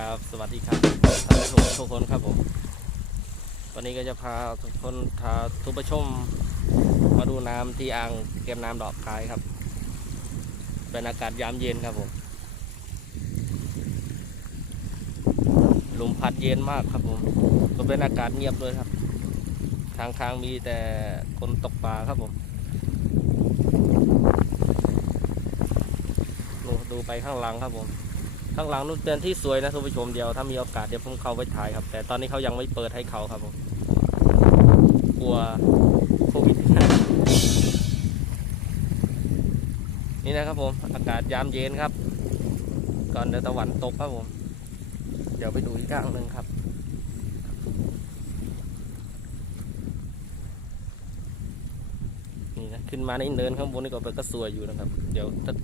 ครับ สวัสดีครับท่านผู้ชมทุกคนครับผม วันนี้ก็จะพาทุกคนพาทุกผู้ชม มาดูน้ำที่อ่างเก็บน้ำดอกคายครับ เป็นอากาศยามเย็นครับผมลมพัดเย็นมากครับผม ก็เป็นอากาศเงียบเลยครับ ทางค้างมีแต่คนตกปลาครับผมดูไปข้างหลังครับผม ข้างหลังนู่นเป็นที่สวยนะท่านผู้ชมเดียวถ้ามีโอกาสเดี๋ยวผมเข้าไปถ่ายครับ แต่ตอนนี้เขายังไม่เปิดให้เขาครับผมกลัวโควิดนี่นะครับผมอากาศยามเย็นครับ ก่อนเดี๋ยวตะวันตกครับผม เดี๋ยวไปดูอีกข้างหนึ่งครับนี่นะขึ้นมาในเนินข้างบนนี่ก็เป็นก็สวยอยู่นะครับ เดี๋ยวถ้า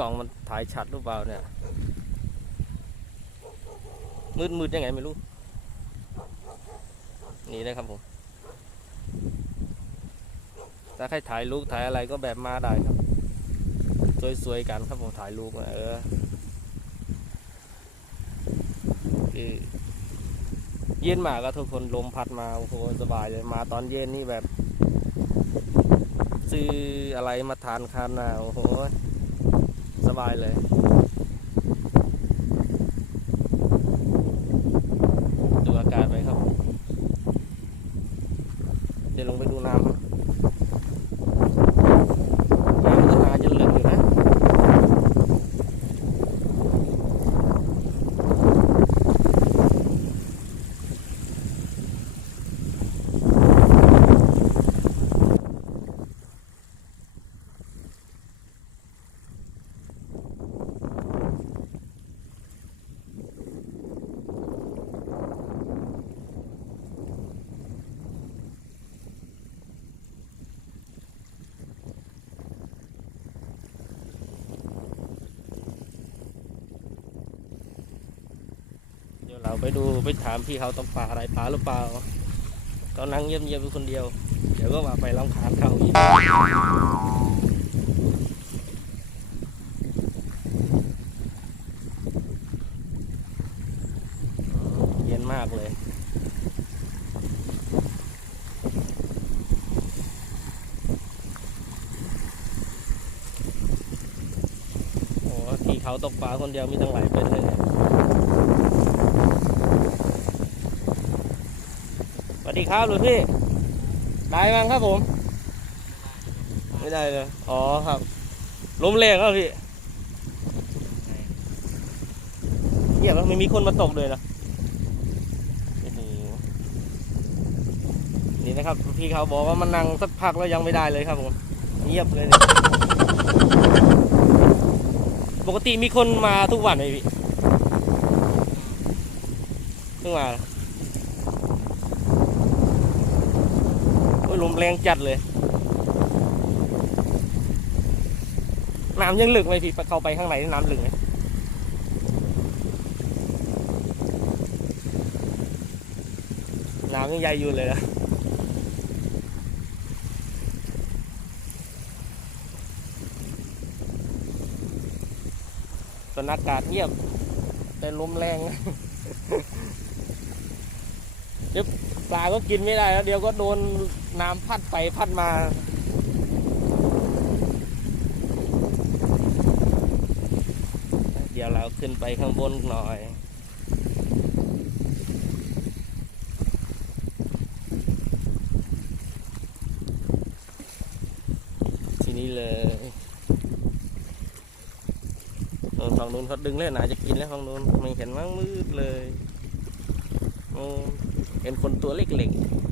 กล่องมันถ่ายชัดหรือเปล่าเนี่ย มืดมืดยังไงไม่รู้ นี่นะครับผม ถ้าใครถ่ายรูปถ่ายอะไรก็แบบมาได้ครับ สวยๆกันครับผมถ่ายรูปนะเออคือเย็นมาก็ทุกคนลมพัดมาโอ้โหสบายเลยมาตอนเย็นนี่แบบ ซื้ออะไรมาทานคันนะโอ้โห บายเลยดูอากาศไปครับ เดี๋ยวลงไปดูน้ำครับน้ำก็น่าจะลึกอยู่นะ เราไปดูไปถามพี่เขาต้องปลาอะไรปลาหรือเปล่าเขานั่งเงียบๆอยู่คนเดียว เดี๋ยวก็ว่าไปลำคาญเขาอีกเย็นมากเลยโอ้ที่เขาตกปลาคนเดียวมีตั้งหลายเป็นเลย วัสดีครับหลวงพี่ได้มั้งครับผม ไม่ได้เลย อ๋อครับลมแรงครับพี่เงียบแล้วไม่มีคนมาตกเลยนะโอ้โหนี่นะครับ พี่เขาบอกว่ามันนั่งสักพักแล้วยังไม่ได้เลยครับผมเงียบเลยเนี่ยปกติมีคนมาทุกวันไหมพี่เพิ่งมาเหรอ โอ้ย ลมแรงจัดเลยน้ำยังลึกไหมพี่เข้าไปข้างในน้ำลึกไหมน้ำยังใหญ่อยู่เลยนะตอนอากาศเงียบ แต่ลมแรง เดี๋ยว ปลาก็กินไม่ได้แล้วเดี๋ยวก็โดนน้ำพัดไปพัดมา เดี๋ยวเราขึ้นไปข้างบนหน่อยที่นี้เลยเออฝั่งนู้นเขาดึงเล่นอาจจะกินแล้วฝั่งนู้นไม่เห็นมั้งมืดเลยโอ้ เป็นคนตัวเล็กๆ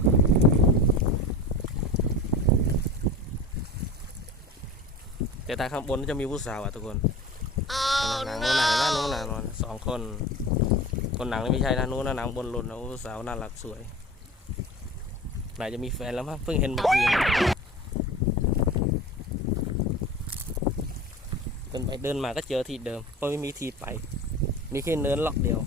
แต่ตาข้างบนจะมีผู้สาวอะทุกคนหนังโน้นหนังโน้นหนังโน้นสองคน คนหนังไม่ใช่นะโน้นนะหนังบนรถนะผู้สาวน่ารักสวยไหนจะมีแฟนแล้วมั้งเพิ่งเห็นเมื่อกี้เดินไปเดินมาก็เจอที่เดิมเพราะไม่มีที่ไป มีแค่เนินล็อกเดียว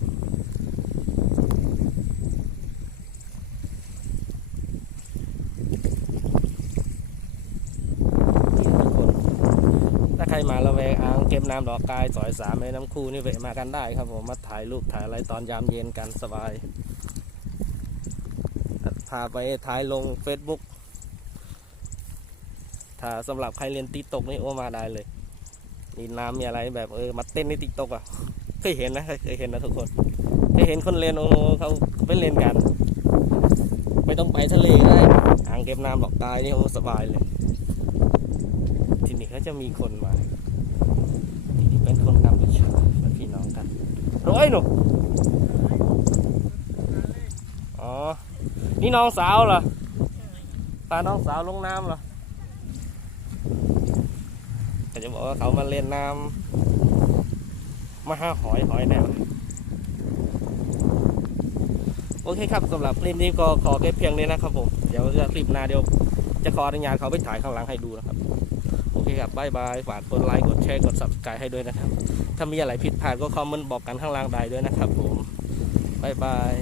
ทุกคนถ้าใครมาละแวงอ่างเก็บน้ำดอกกายซอยสามในน้ำคูนี่แวะมากันได้ครับผมมาถ่ายรูปถ่ายอะไรตอนยามเย็นกันสบายพาไปถ่ายลง Facebook ถ้าสำหรับใครเรียนติ๊กตกนี่โอ้มาได้เลยมีน้ำมีอะไรแบบเออมาเต้นในติ๊กตกอะเคยเห็นนะเคยเห็นนะทุกคนเคยเห็นคนเรียนโอ้เขาไปเล่นกัน ไม่ต้องไปทะเลได้อ่างเก็บน้ำหลอกตายนี่โอ้สบายเลย ทีนี้เขาจะมีคนมา เป็นคนกัมพูชาเป็นพี่น้องกันร้อยหนูอ๋อ นี่น้องสาวเหรอพาน้องสาวลงน้ำเหรอเขาจะบอกว่าเขามาเล่นน้ำมาห้าหอยหอยแนวโอเคครับสำหรับคลิปนี้ก็ขอแค่เพียงนี้นะครับผม เดี๋ยวจะคลิปหน้าเดี๋ยวจะขออนุญาตเขาไปถ่ายข้างหลังให้ดูนะครับ เคครับบายบายฝากกดไลค์กดแชร์กด subscribe ให้ด้วยนะครับ ถ้ามีอะไรผิดพลาดก็คอมเมนต์บอกกันข้างล่างได้ด้วยนะครับผมบายบาย